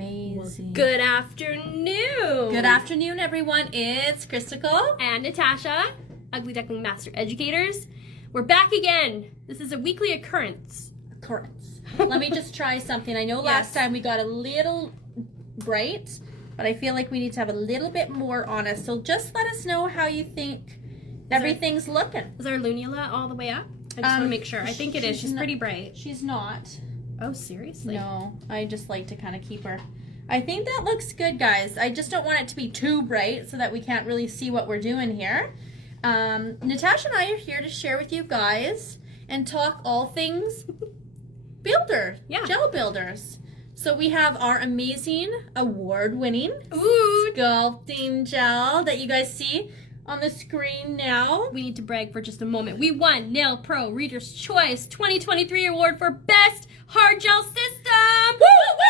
Amazing. Good afternoon. Good afternoon, everyone. It's Christical and Natasha, Ugly Duckling Master Educators. We're back again. This is a weekly occurrence. Let me just try something. I know last time we got a little bright, but I feel like we need to have a little bit more on us. So just let us know how you think everything's looking. Is our lunula all the way up? I just want to make sure. I think it is. She's pretty bright. She's not. Oh, seriously? No, I just like to kind of keep her. I think that looks good, guys. I just don't want it to be too bright so that we can't really see what we're doing here. Natasha and I are here to share with you guys and talk all things gel builders. So we have our amazing award-winning sculpting gel that you guys see on the screen now. We need to brag for just a moment. We won Nail Pro Reader's Choice 2023 Award for Best Hard Gel System! Woo,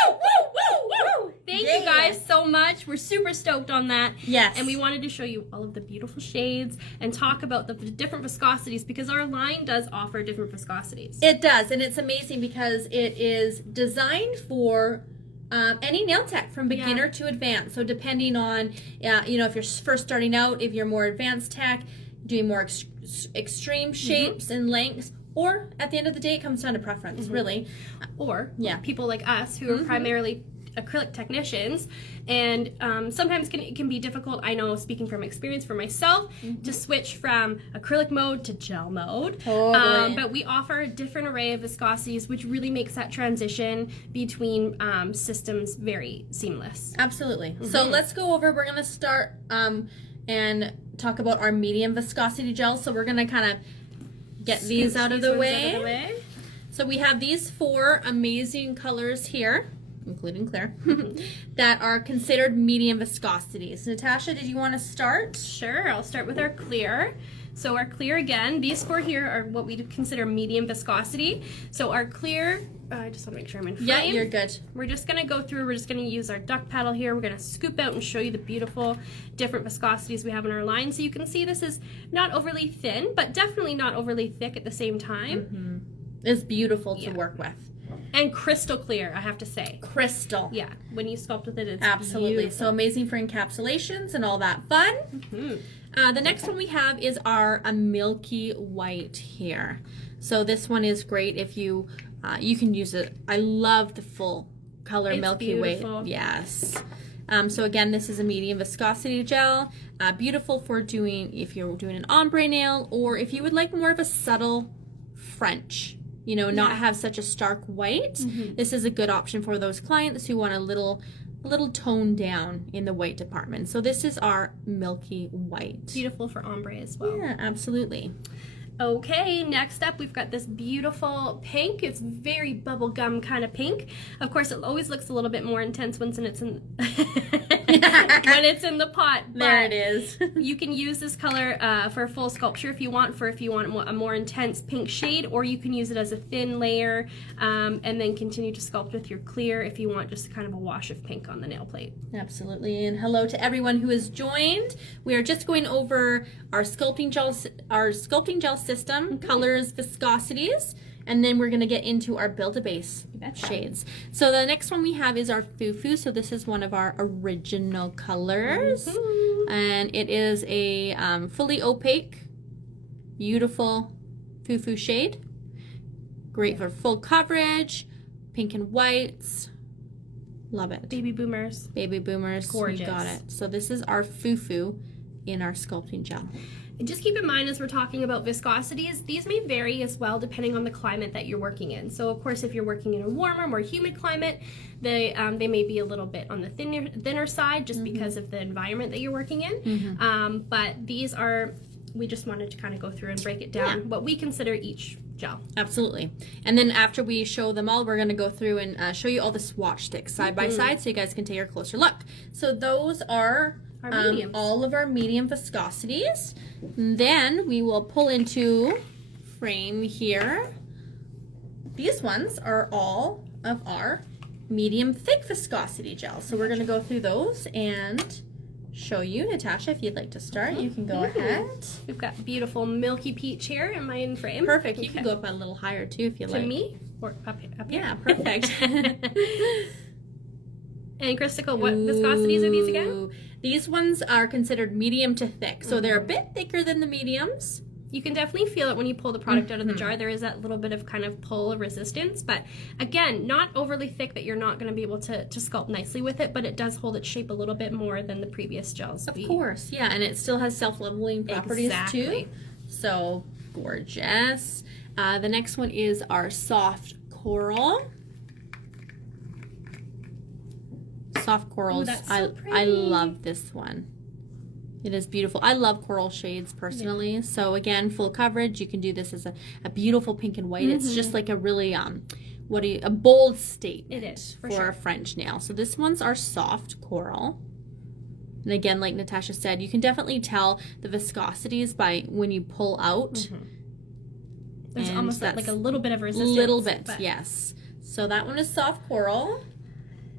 woo, woo, woo, woo! Thank you guys so much. We're super stoked on that. Yes. And we wanted to show you all of the beautiful shades and talk about the different viscosities because our line does offer different viscosities. It does, and it's amazing because it is designed for any nail tech from beginner to advanced. So depending on, you know, if you're first starting out, if you're more advanced tech, doing more extreme shapes and lengths, or at the end of the day, it comes down to preference, really. Or people like us who are primarily acrylic technicians, and sometimes it can be difficult, I know, speaking from experience for myself, to switch from acrylic mode to gel mode. Totally. But we offer a different array of viscosities, which really makes that transition between systems very seamless. Absolutely. So let's go over, we're going to start and talk about our medium viscosity gels. So we're going to kind of get these out of the way. So we have these 4 amazing colors here, including clear, that are considered medium viscosities. Natasha, did you want to start? Sure, I'll start with our clear. So our clear, again, these 4 here are what we consider medium viscosity. So our clear, I just want to make sure I'm in frame. Yeah, you're good. We're just going to go through, we're just going to use our duck paddle here. We're going to scoop out and show you the beautiful different viscosities we have in our line. So you can see this is not overly thin, but definitely not overly thick at the same time. It's beautiful to work with. And crystal clear, I have to say. Crystal. Yeah, when you sculpt with it, it's absolutely beautiful. So amazing for encapsulations and all that fun. The next one we have is our milky white here. So this one is great if you you can use it. I love the full color milky white. Yes. So again, this is a medium viscosity gel. Beautiful for doing if you're doing an ombre nail, or if you would like more of a subtle French. You know, not have such a stark white. This is a good option for those clients who want a little tone down in the white department. So this is our milky white. Beautiful for ombre as well. Yeah, absolutely. Okay, next up we've got this beautiful pink. It's very bubblegum kind of pink. Of course, it always looks a little bit more intense when it's in when it's in the pot. There it is. You can use this color for a full sculpture if you want a more intense pink shade, or you can use it as a thin layer and then continue to sculpt with your clear if you want just kind of a wash of pink on the nail plate. Absolutely. And hello to everyone who has joined. We are just going over our sculpting gel system, colors, viscosities, and then we're going to get into our Build-A-Base shades. So the next one we have is our Foo-Foo. So this is one of our original colors, and it is a fully opaque, beautiful Foo-Foo shade. Great for full coverage, pink and whites. Love it. Baby boomers. Baby boomers. Gorgeous. You got it. So this is our Foo-Foo in our sculpting gel. And just keep in mind as we're talking about viscosities, these may vary as well depending on the climate that you're working in. So of course, if you're working in a warmer, more humid climate, they may be a little bit on the thinner side just because of the environment that you're working in. But these are, we just wanted to kind of go through and break it down, what we consider each gel. Absolutely. And then after we show them all, we're going to go through and show you all the swatch sticks side by side so you guys can take a closer look. So those are all of our medium viscosities. Then we will pull into frame here. These ones are all of our medium thick viscosity gels. So we're going to go through those and show you. Natasha, if you'd like to start, you can go ahead. We've got beautiful milky peach here. Am I in frame? Perfect. You can go up a little higher too if you like. To me? Or up here? Yeah, perfect. And Christical, what viscosities are these again? Ooh. These ones are considered medium to thick, so they're a bit thicker than the mediums. You can definitely feel it when you pull the product out of the jar. There is that little bit of kind of pull resistance, but again, not overly thick that you're not going to be able to sculpt nicely with it, but it does hold its shape a little bit more than the previous gels. Of course, yeah, and it still has self-leveling properties too. So gorgeous. The next one is our soft coral. Soft corals. Ooh, that's so pretty. I love this one. It is beautiful. I love coral shades personally. Yeah. So again, full coverage. You can do this as a beautiful pink and white. It's just like a really a bold statement. It is for sure. a French nail. So this one's our soft coral. And again, like Natasha said, you can definitely tell the viscosities by when you pull out. There's almost like a little bit of resistance. Little bit, yes. So that one is soft coral.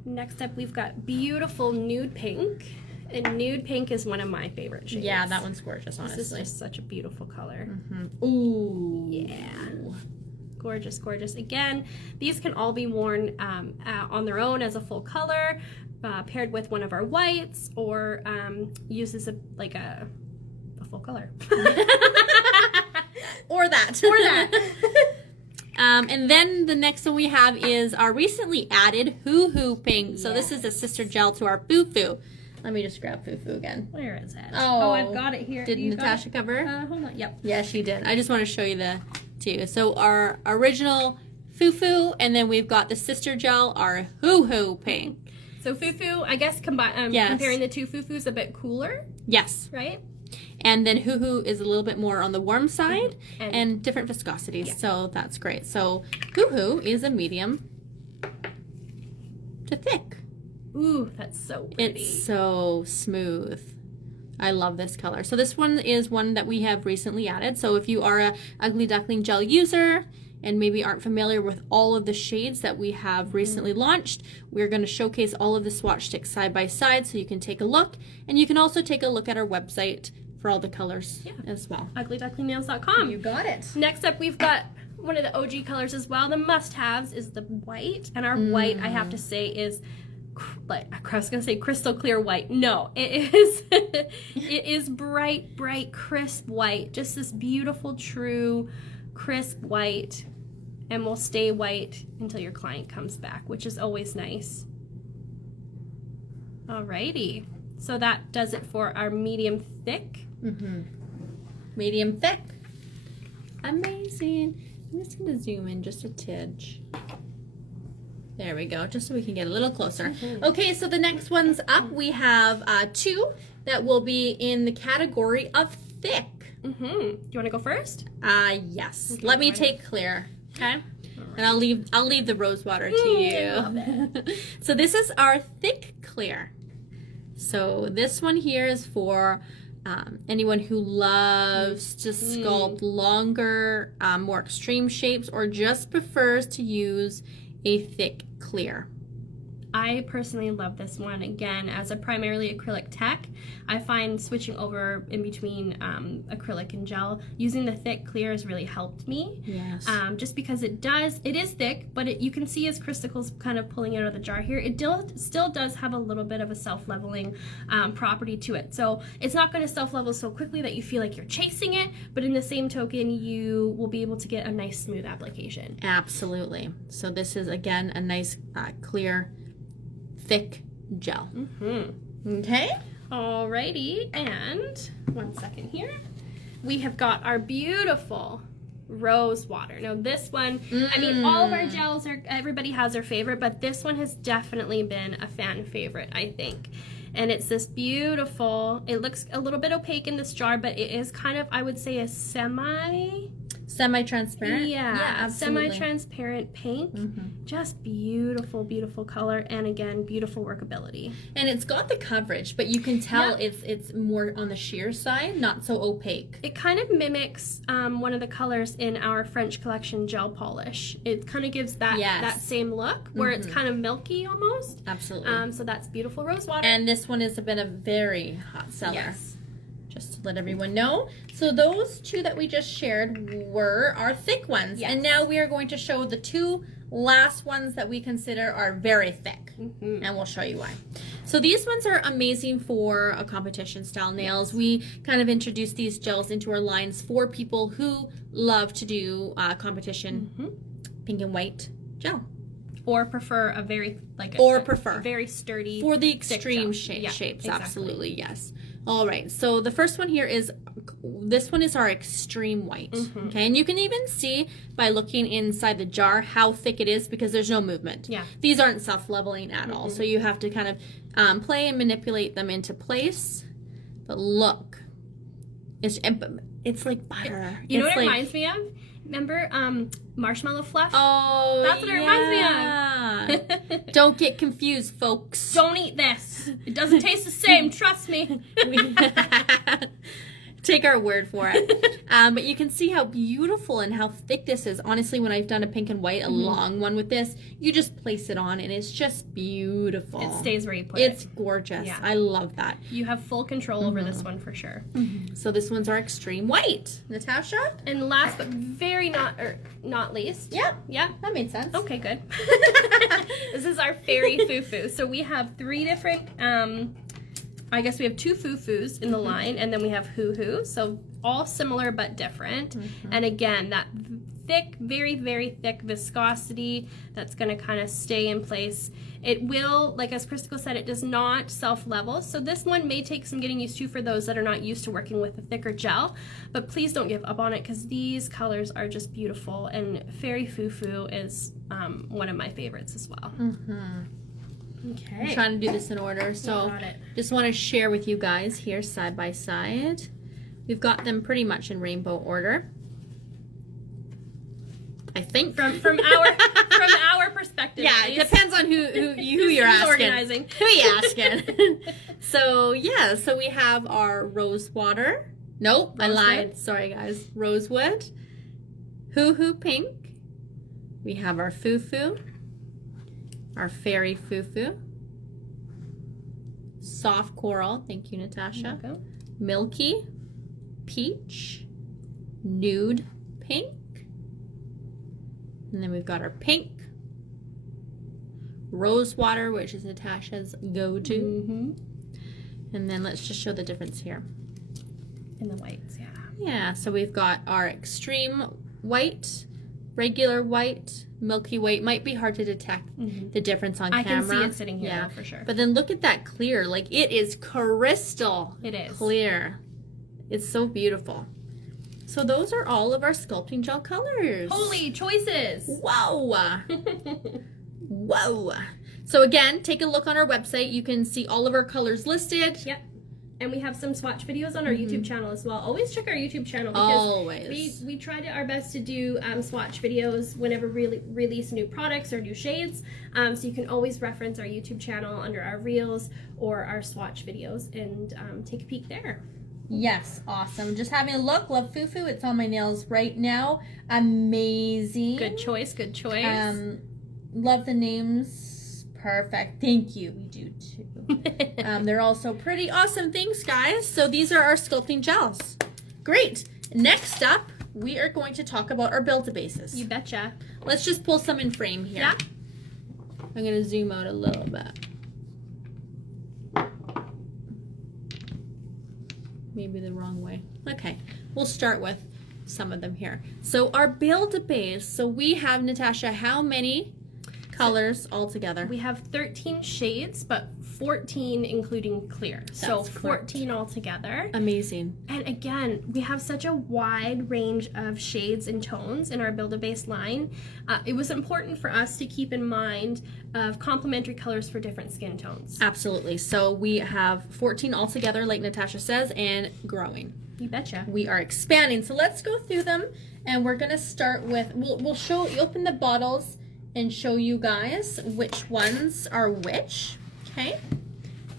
Next up, we've got beautiful nude pink. And nude pink is one of my favorite shades. Yeah, that one's gorgeous, honestly. This is just such a beautiful color. Ooh. Yeah. Gorgeous, gorgeous. Again, these can all be worn on their own as a full color, paired with one of our whites, or used as a full color. Or that. Or that. And then the next one we have is our recently added Hoo Hoo Pink. So this is a sister gel to our Foo Foo. Let me just grab Foo Foo again. Where is it? Oh, I've got it here. Did Natasha cover? Hold on. Yep. Yeah, she did. I just want to show you the two. So our original Foo Foo, and then we've got the sister gel, our Hoo Hoo Pink. So Foo Foo, I guess comparing the two Foo Foos, a bit cooler. Yes. Right? And then Hoo Hoo is a little bit more on the warm side and different viscosities. Yeah. So that's great. So Hoo Hoo is a medium to thick. Ooh, that's so pretty. It's so smooth. I love this color. So this one is one that we have recently added. So if you are a Ugly Duckling gel user and maybe aren't familiar with all of the shades that we have recently launched, we're going to showcase all of the swatch sticks side by side so you can take a look. And you can also take a look at our website for all the colors as well. uglyducklingnails.com. You got it. Next up, we've got one of the OG colors as well. The must-haves is the white. And our white, I have to say, is... I was gonna say crystal clear white. No, it is it is bright, crisp white. Just this beautiful, true, crisp white, and will stay white until your client comes back, which is always nice. Alrighty, so that does it for our medium thick. Medium thick. Amazing. I'm just gonna zoom in just a tidge. There we go, just so we can get a little closer. Okay, so the next one's up. We have two that will be in the category of thick. Do you want to go first? Yes. Okay, let me take clear. Okay. Right. And I'll leave the rose water to you. I love it. So this is our thick clear. So this one here is for anyone who loves to sculpt longer, more extreme shapes, or just prefers to use a thick clear. I personally love this one. Again, as a primarily acrylic tech, I find switching over in between acrylic and gel, using the thick clear has really helped me. Yes. Just because it is thick, but you can see as Crysticle's kind of pulling it out of the jar here, it still does have a little bit of a self-leveling property to it. So it's not going to self-level so quickly that you feel like you're chasing it, but in the same token, you will be able to get a nice smooth application. Absolutely. So this is, again, a nice clear thick gel. Okay. Alrighty, and 1 second here. We have got our beautiful rose water. Now this one, I mean, all of our gels everybody has their favorite, but this one has definitely been a fan favorite, I think. And it's this beautiful, it looks a little bit opaque in this jar, but it is kind of, I would say, a semi-transparent. Yeah, semi-transparent pink. Just beautiful, beautiful color, and again, beautiful workability. And it's got the coverage, but you can tell it's more on the sheer side, not so opaque. It kind of mimics one of the colors in our French collection gel polish. It kind of gives that same look, where it's kind of milky almost. Absolutely. So that's beautiful rose water. And this one has been a very hot seller. Yes. Just to let everyone know. So those two that we just shared were our thick ones. Yes. And now we are going to show the two last ones that we consider are very thick, and we'll show you why. So these ones are amazing for a competition style nails. We kind of introduced these gels into our lines for people who love to do competition pink and white gel. Or prefer a very very sturdy for the extreme shapes. Exactly. Absolutely, yes. All right, so the first one here is, this one is our extreme white. Okay, and you can even see by looking inside the jar how thick it is because there's no movement. Yeah, these aren't self-leveling at all, so you have to kind of play and manipulate them into place. But look, it's like butter. You know what it reminds me of? Remember marshmallow fluff? Oh, that's what it reminds me of. Don't get confused, folks. Don't eat this. It doesn't taste the same, trust me. Take our word for it. But you can see how beautiful and how thick this is. Honestly, when I've done a pink and white, a long one with this, you just place it on and it's just beautiful. It stays where you put it. It's gorgeous. Yeah. I love that. You have full control over this one for sure. So this one's our extreme white. Natasha? And last but very not least. Yeah, that made sense. Okay, good. This is our fairy foo-foo. So we have 3 different I guess we have 2 foo-foos in the line, and then we have hoo-hoo, so all similar but different. And again, that thick, very, very thick viscosity that's going to kind of stay in place. It will, like as Christical said, it does not self-level, so this one may take some getting used to for those that are not used to working with a thicker gel, but please don't give up on it because these colors are just beautiful, and Fairy Foo-Foo is one of my favorites as well. Okay. I'm trying to do this in order, so just want to share with you guys here side by side. We've got them pretty much in rainbow order, I think. From our perspective. Yeah, it depends on who you're asking. Organizing. Who you asking? So yeah, so we have our rose water. Nope, I lied. Sorry guys. Rosewood, hoo hoo pink. We have our foo foo. Our fairy foo-foo, soft coral, thank you Natasha, milky, peach, nude pink, and then we've got our pink, rose water, which is Natasha's go-to, and then let's just show the difference here. In the whites, Yeah, so we've got our extreme white, regular white, milky white. Might be hard to detect the difference on camera. I can see it sitting here now, for sure. But then look at that clear. Like, it is crystal clear. It's so beautiful. So those are all of our sculpting gel colors. Holy choices! Whoa! Whoa! So again, take a look on our website. You can see all of our colors listed. Yep. And we have some swatch videos on our YouTube channel as well. Always check our YouTube channel because we try our best to do swatch videos whenever we release new products or new shades. So you can always reference our YouTube channel under our reels or our swatch videos and take a peek there. Yes, awesome. Just having a look. Love Foo-Foo. It's on my nails right now. Amazing. Good choice. Good choice. Love the names. Perfect. Thank you. We do too. They're also pretty awesome. Thanks, guys. So these are our sculpting gels. Great. Next up, we are going to talk about our Build-A-Bases. You betcha. Let's just pull some in frame here. Yeah. I'm going to zoom out a little bit. Maybe the wrong way. Okay. We'll start with some of them here. So our Build-A-Base. So we have, Natasha, how many colors altogether? We have 13 shades, but 14 including clear. So 14 altogether. Amazing. And again, we have such a wide range of shades and tones in our Build-A-Base line. It was important for us to keep in mind of complementary colors for different skin tones. Absolutely. So we have 14 altogether, like Natasha says, and growing. You betcha. We are expanding. So let's go through them, and we're going to start with, we'll show, open the bottles and show you guys which ones are which. Okay,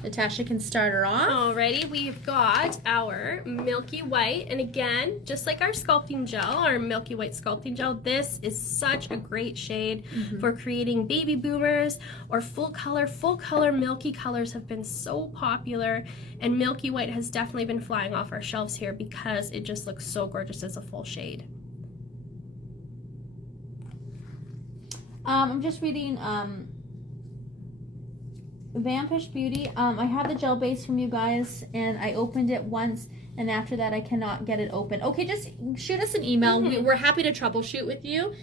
Natasha can start her off. Alrighty, we've got our milky white, and again, just like our sculpting gel, our milky white sculpting gel, this is such a great shade for creating baby boomers or full color milky colors have been so popular, and milky white has definitely been flying off our shelves here because it just looks so gorgeous as a full shade. I'm just reading Vampish Beauty. I have the gel base from you guys, and I opened it once, and after that I cannot get it open. Okay, just shoot us an email. We're happy to troubleshoot with you.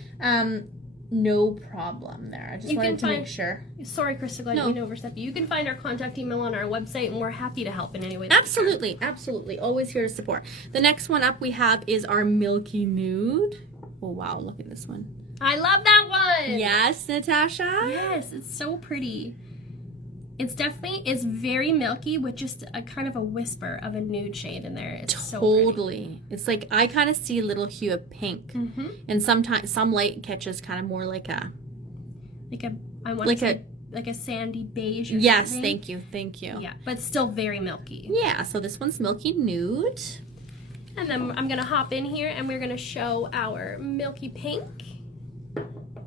No problem there. I just wanted to make sure. Sorry, Krista, I didn't overstep you. You can find our contact email on our website, and we're happy to help in any way. Absolutely, absolutely. Always here to support. The next one up we have is our Milky Nude. Oh, wow, look at this one. I love that one. Yes, Natasha? Yes, it's so pretty. It's very milky with just a kind of a whisper of a nude shade in there. It's totally. So pretty. It's like I kind of see a little hue of pink, and sometimes some light catches kind of more like a sandy beige. Or yes, something. thank you. Yeah, but still very milky. Yeah, so this one's Milky Nude, and then I'm gonna hop in here and we're gonna show our Milky Pink.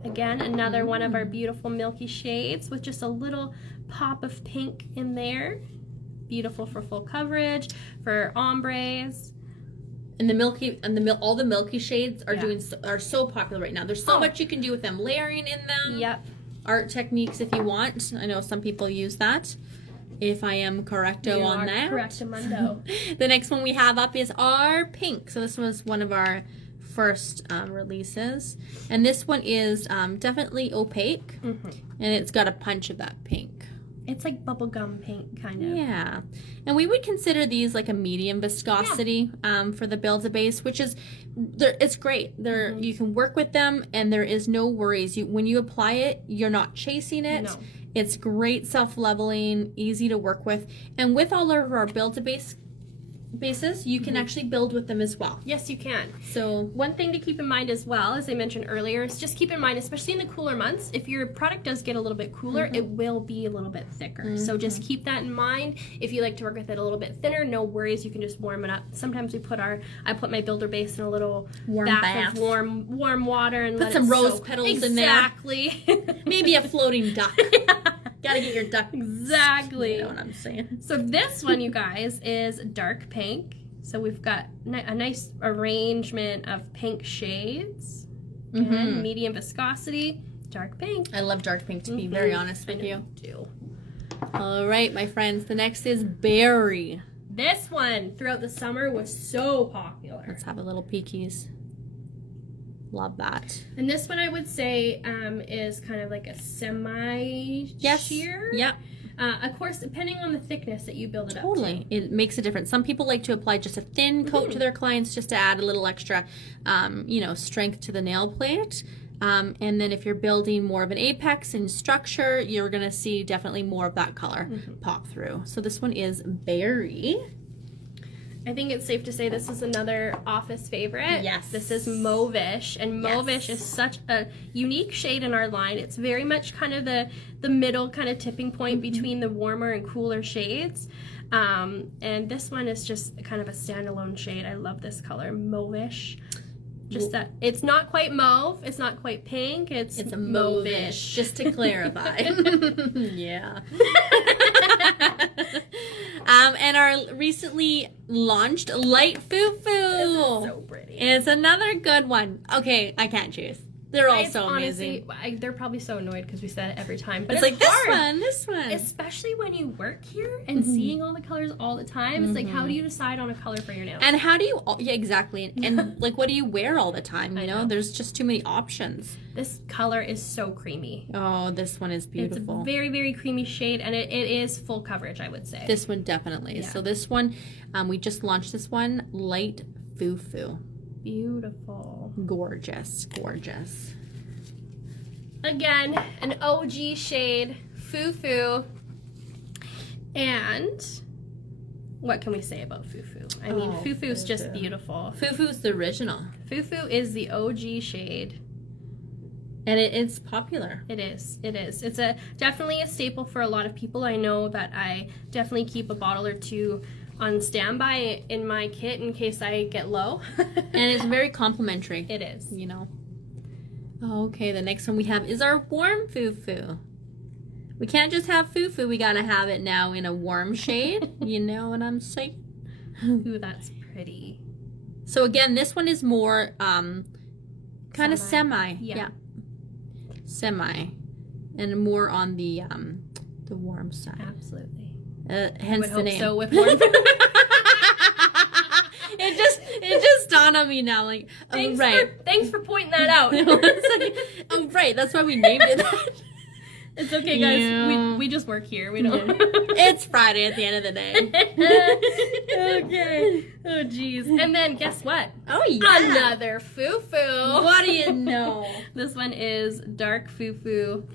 Again, another one of our beautiful milky shades with just a little pop of pink in there. Beautiful for full coverage, for ombres. And all the milky shades are so popular right now. There's so much you can do with them, layering in them. Yep. Art techniques if you want. I know some people use that. If I am correcto on that. Correctamundo. The next one we have up is our pink. So this was one of our first releases, and this one is definitely opaque, and it's got a punch of that pink. It's like bubblegum pink, kind of. Yeah, and we would consider these like a medium viscosity for the Build-A-Base, which is it's great. You can work with them, and there is no worries. When you apply it, you're not chasing it. No. It's great self-leveling, easy to work with, and with all of our Build-A-Base bases, you can actually build with them as well. Yes, you can. So one thing to keep in mind as well, as I mentioned earlier, is just keep in mind, especially in the cooler months, if your product does get a little bit cooler, it will be a little bit thicker. So just keep that in mind. If you like to work with it a little bit thinner, no worries, you can just warm it up. Sometimes I put my Builder-Base in a little bath of warm water and put some rose petals in there. Exactly. Maybe a floating duck. Gotta get your duck. Exactly. You know what I'm saying. So this one, you guys, is dark pink. So we've got a nice arrangement of pink shades. Again, medium viscosity, dark pink. I love dark pink, to be very honest with you. Do. All right, my friends. The next is Berry. This one, throughout the summer, was so popular. Let's have a little peekies. Love that. And this one I would say is kind of like a semi-sheer. Yep. Of course, depending on the thickness that you build it up to. Totally. It makes a difference. Some people like to apply just a thin coat to their clients just to add a little extra, strength to the nail plate. And then if you're building more of an apex and structure, you're going to see definitely more of that color pop through. So this one is Berry. I think it's safe to say this is another office favorite. Yes. This is Mauvish, and Mauvish is such a unique shade in our line. It's very much kind of the middle kind of tipping point between the warmer and cooler shades. And this one is just kind of a standalone shade. I love this color, Mauvish. Just that it's not quite mauve, it's not quite pink, it's a Mauvish. Just to clarify. Yeah. And our recently launched Light Foo Foo. So pretty. It's another good one. Okay, I can't choose. They're all so amazing. Honestly, they're probably so annoyed because we said it every time. But it's like hard. this one. Especially when you work here and seeing all the colors all the time. It's like, how do you decide on a color for your nails? And how do you, exactly. And like, what do you wear all the time? You know, there's just too many options. This color is so creamy. Oh, this one is beautiful. It's a very, very creamy shade, and it is full coverage, I would say. This one definitely. Yeah. So this one, we just launched this one, Light Foo Foo. Beautiful. Gorgeous, gorgeous. Again, an OG shade, Foo Foo. And what can we say about Foo Foo? I mean, Foo Foo's just beautiful. Foo Foo's the original. Foo Foo is the OG shade. And it's popular. It is. It is. It's definitely a staple for a lot of people. I know that I definitely keep a bottle or two on standby in my kit in case I get low. And it's very complimentary. It is. You know. Okay, the next one we have is our warm Foo Foo. We can't just have Foo Foo, we gotta have it now in a warm shade. You know what I'm saying? Ooh, that's pretty. So again, this one is more kind of semi. Yeah. semi, and more on the warm side. Absolutely. Hence the name. So with warm. It just dawned on me now, like, oh, right. Thanks for pointing that out. Oh, right, that's why we named it that. It's okay, guys. Yeah. We just work here. We don't. It's Friday at the end of the day. Okay. Oh, geez. And then guess what? Oh, yeah. Another foo-foo. What do you know? This one is dark foo-foo,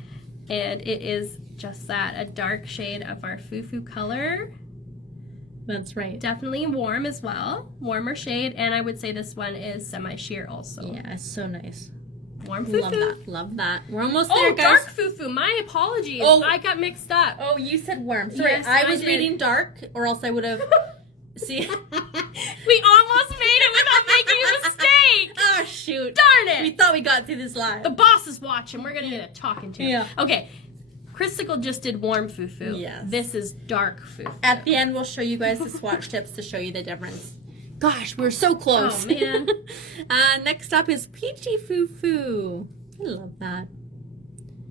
and it is just that, a dark shade of our foo-foo color. That's right. Definitely warm as well. Warmer shade, and I would say this one is semi-sheer also. Yeah, it's so nice. Warm foo-foo. Love that. Love that. We're almost there, guys. Dark foo-foo. My apologies. Oh. I got mixed up. Oh, you said warm. Sorry, Yes, I was did. reading dark, or else I would have... See? We almost made it without making a mistake. Oh, shoot. Darn it. We thought we got through this live. The boss is watching. We're going to get a talking to. Yeah. Okay. Christical just did warm foo-foo. Yes. This is dark foo-foo. At the end, we'll show you guys the swatch tips to show you the difference. Gosh, we're so close. Oh, man. Next up is Peachy Foo-Foo. I love that.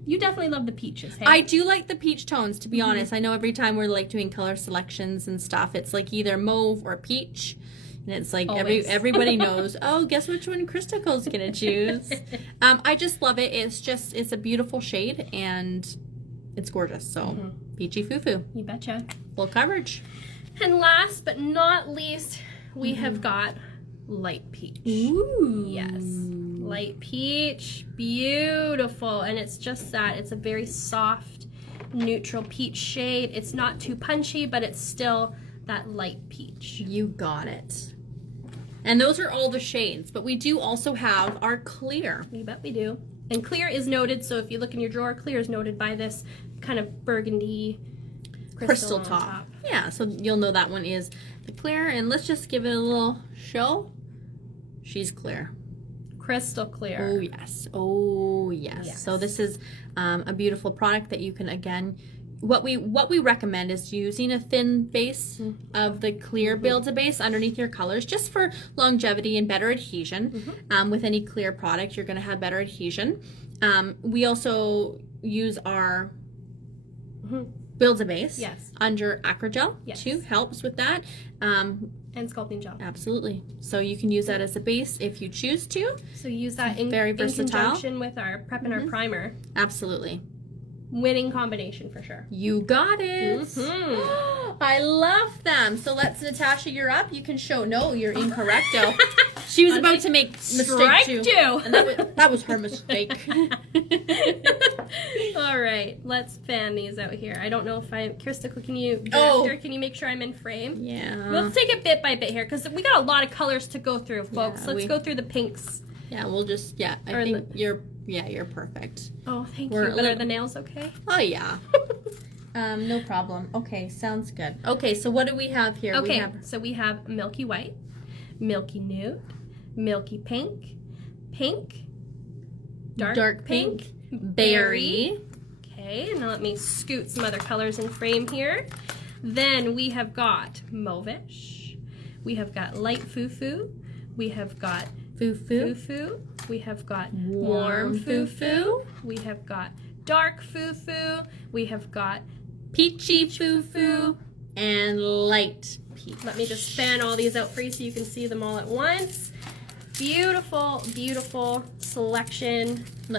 You definitely love the peaches, hey? I do like the peach tones, to be honest. I know every time we're like doing color selections and stuff, it's like either mauve or peach. And it's like Always. everybody knows, oh, guess which one Christicle's going to choose. I just love it. It's a beautiful shade and it's gorgeous. So, Peachy Foo-Foo. You betcha. Full coverage. And last but not least, we have got light peach. Ooh. Yes. Light peach. Beautiful. And it's just that. It's a very soft, neutral peach shade. It's not too punchy, but it's still that light peach. You got it. And those are all the shades, but we do also have our clear. You bet we do. And clear is noted, so if you look in your drawer, clear is noted by this kind of burgundy Crystal on top. Yeah, so you'll know that one is the clear. And let's just give it a little show. She's clear. Crystal clear. Oh, yes. Oh, yes. Yes. So this is a beautiful product that you can, again, what we recommend is using a thin base of the clear Build-A-Base underneath your colors, just for longevity and better adhesion. With any clear product, you're going to have better adhesion. We also use our Build-A-Base Yes. under Acrogel Yes. too, helps with that. And sculpting gel. Absolutely. So you can use that as a base if you choose to. So use that in versatile. conjunction with our prep and our primer. Absolutely. Winning combination for sure. You got it. I love them. So let's, Natasha, you're up. You can show. No, you're incorrecto. She was about to make mistake Strike two. two. And that was her mistake. All right, let's fan these out here. I don't know if Kirsta, can you, can you make sure I'm in frame? Yeah. Let's take it bit by bit here because we got a lot of colors to go through, folks. Yeah, Let's go through the pinks. Yeah, we'll just, I think you're perfect. Oh, thank We're you. But are the nails okay? Oh, yeah. No problem. Okay, sounds good. Okay, so what do we have here? Okay, so we have milky white, milky nude, milky pink, pink, dark pink, berry. Okay, and now let me scoot some other colors in frame here. Then we have got mauvish. We have got light foo-foo. We have got foo-foo. We have got warm foo-foo. We have got dark foo-foo. We have got Peachy Foo-Foo and light peach. Let me just fan all these out for you so you can see them all at once. Beautiful, beautiful selection. I'm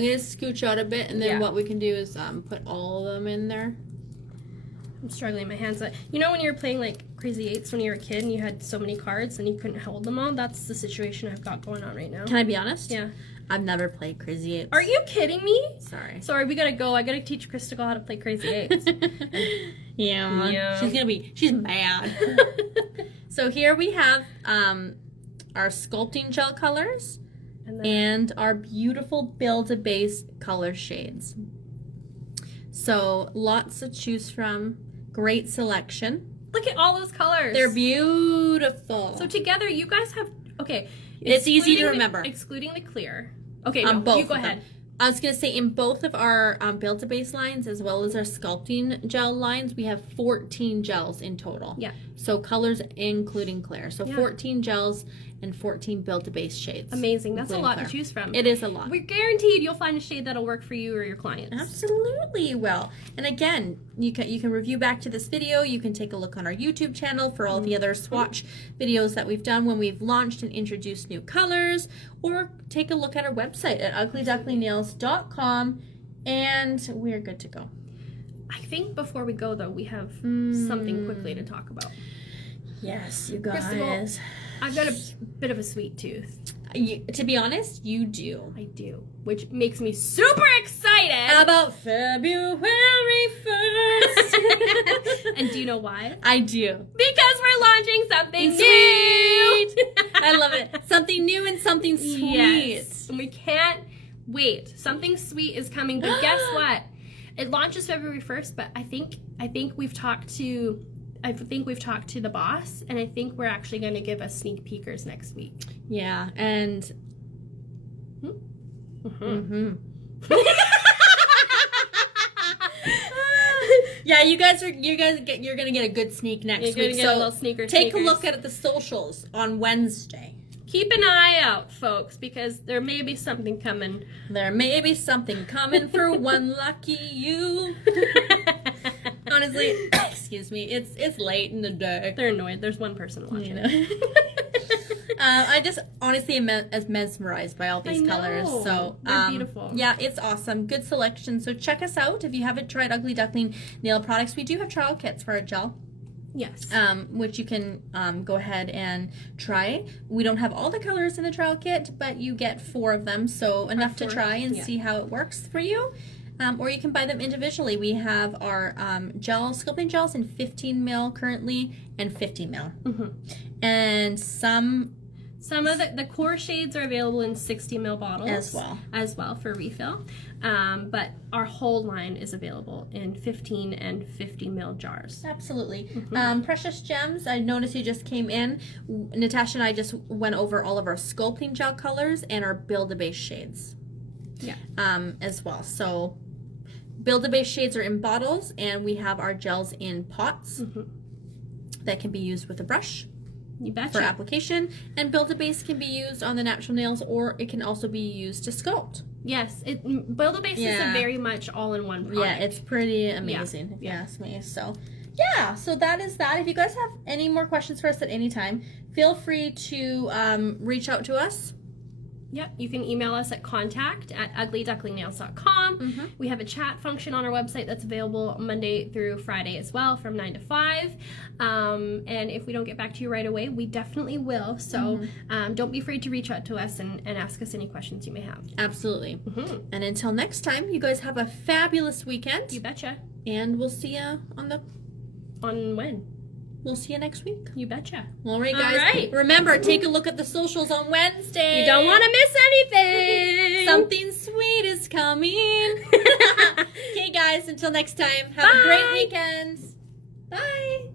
going to scooch out a bit, and then what we can do is put all of them in there. I'm struggling my hands. You know when you were playing like Crazy Eights when you were a kid and you had so many cards and you couldn't hold them all? That's the situation I've got going on right now. Can I be honest? Yeah. I've never played Crazy Eights. Are you kidding me? Sorry, we gotta go. I gotta teach Christical how to play Crazy Eights. Yeah. She's mad. So here we have our Sculpting Gel colors and our beautiful Build-A-Base color shades. So lots to choose from. Great selection. Look at all those colors. They're beautiful. So together you guys have, it's easy to remember. Excluding the clear. Okay, both you go ahead. I was going to say in both of our Build-A-Base lines as well as our Sculpting Gel lines, we have 14 gels in total. Yeah. So colors including clear. So 14 gels, and 14 Build-A-Base shades. Amazing. That's a including lot Claire. to choose from. It is a lot. We're guaranteed you'll find a shade that'll work for you or your clients. Absolutely you will. And again, you can review back to this video. You can take a look on our YouTube channel for all the other swatch videos that we've done when we've launched and introduced new colors, or take a look at our website at uglyducklingnails.com, and we're good to go. I think before we go, though, we have something quickly to talk about. Yes, you First of all, guys. I've got a bit of a sweet tooth. To be honest, you do. I do, which makes me super excited. About February 1st. And do you know why? I do. Because we're launching something Sweet. new. I love it. Something new and something sweet. Yes. And we can't wait. Something sweet is coming, but guess what? It launches February 1st, but I think we've talked to the boss, and I think we're actually going to give us sneak peekers next week. Yeah, and yeah, you're gonna get a good sneak next week. Get a little sneakers. Take a look at the socials on Wednesday. Keep an eye out, folks, because there may be something coming. There may be something coming for one lucky you. Honestly, excuse me, it's late in the day. They're annoyed. There's one person watching. I just honestly am mesmerized by all these colors. So they're beautiful. Yeah, it's awesome. Good selection. So check us out if you haven't tried Ugly Duckling nail products. We do have trial kits for our gel. Yes. Which you can go ahead and try. We don't have all the colors in the trial kit, but you get 4 of them, so enough to try and see how it works for you. Or you can buy them individually. We have our sculpting gels in 15 mil currently and 50 mil. And some of the core shades are available in 60 ml bottles as well for refill. But our whole line is available in 15 and 50 ml jars. Absolutely. Precious Gems, I noticed you just came in. Natasha and I just went over all of our sculpting gel colors and our Build-A-Base shades. Yeah. As well. So Build-A-Base shades are in bottles, and we have our gels in pots that can be used with a brush. You betcha. For application, and Build-A-Base can be used on the natural nails, or it can also be used to sculpt. Yes, Build-A-Base is a very much all-in-one product. Yeah, it's pretty amazing if you ask me. So yeah, so that is that. If you guys have any more questions for us at any time, feel free to reach out to us. Yep, you can email us at contact@uglyducklingnails.com. We have a chat function on our website that's available Monday through Friday as well, from 9 to 5. And if we don't get back to you right away, we definitely will. So don't be afraid to reach out to us and ask us any questions you may have. Absolutely. And until next time, you guys have a fabulous weekend. You betcha. And we'll see you on when? We'll see you next week. You betcha. All right, guys. All right. Remember, take a look at the socials on Wednesday. You don't want to miss anything. Something sweet is coming. Okay, guys, until next time, have a great weekend. Bye.